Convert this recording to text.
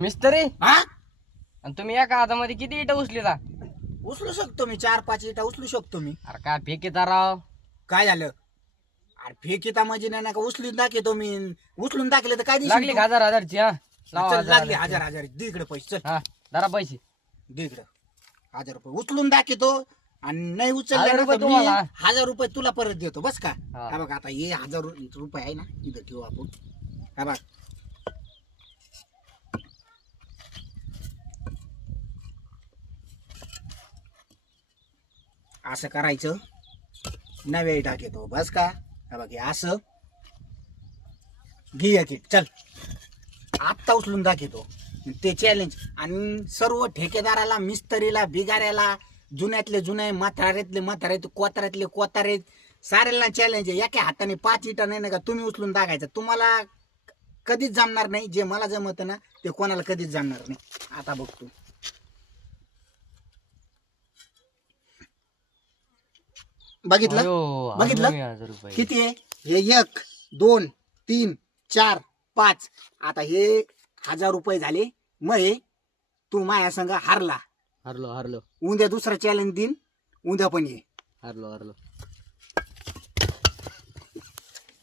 मिस्त्री हा आणि तुम्ही एका हातामध्ये किती इटा उचलीला? उचलू शकतो मी, 4-5 इटा उचलू शकतो मी. अरे काय फेकीता राव. काय झालं? अरे फेकिता म्हणजे नाही का उचलून दाखवतो मी. उचलून दाखले तर काय लागली दिवशी का 1000-1000ची? हा लावा चल 1000. लागली 1000 दे इकडे पैसे. चल हा धरा पैसे. दे इकडे 1000 रुपये उचलून दाखवतो. आणि नाही 1000 उचलले ना रुपये तर मी तुम्हाला? 1000 रुपये तुला परत देतो बस का. हा. हा बघ आता हे 1000 रुपये आहे ना, इथं ठेवू आपण. हा बघ असं करायचं, नव्या टाकेतो बस का. हा बघ हे असं घे की. चल आत्ता उचलून दाखवतो ते चॅलेंज. आणि सर्व ठेकेदाराला, मिस्त्रीला, बिगाऱ्याला, जुन्यातले जुने, म्हाताऱ्यातले म्हातारे, कोताऱ्यातले कोतारे, साऱ्याला चॅलेंज आहे. एका हाताने 5 इटा नाही का तुम्ही उचलून दाखायचं. तुम्हाला कधीच जमणार नाही. जे मला जमत ना ते कोणाला कधीच जमणार नाही. आता बघतो बघितलं अयो, बघितलं? अजूनही 1000 रुपये. किती आहे हे? 1 2 3 4 5. आता हे 1000 रुपये झाले. मग हे तू माझ्या संग हारला. हरलो हरलो उद्या दुसरा चॅलेंज देईन. उद्या पण ये. हरलो हरलो.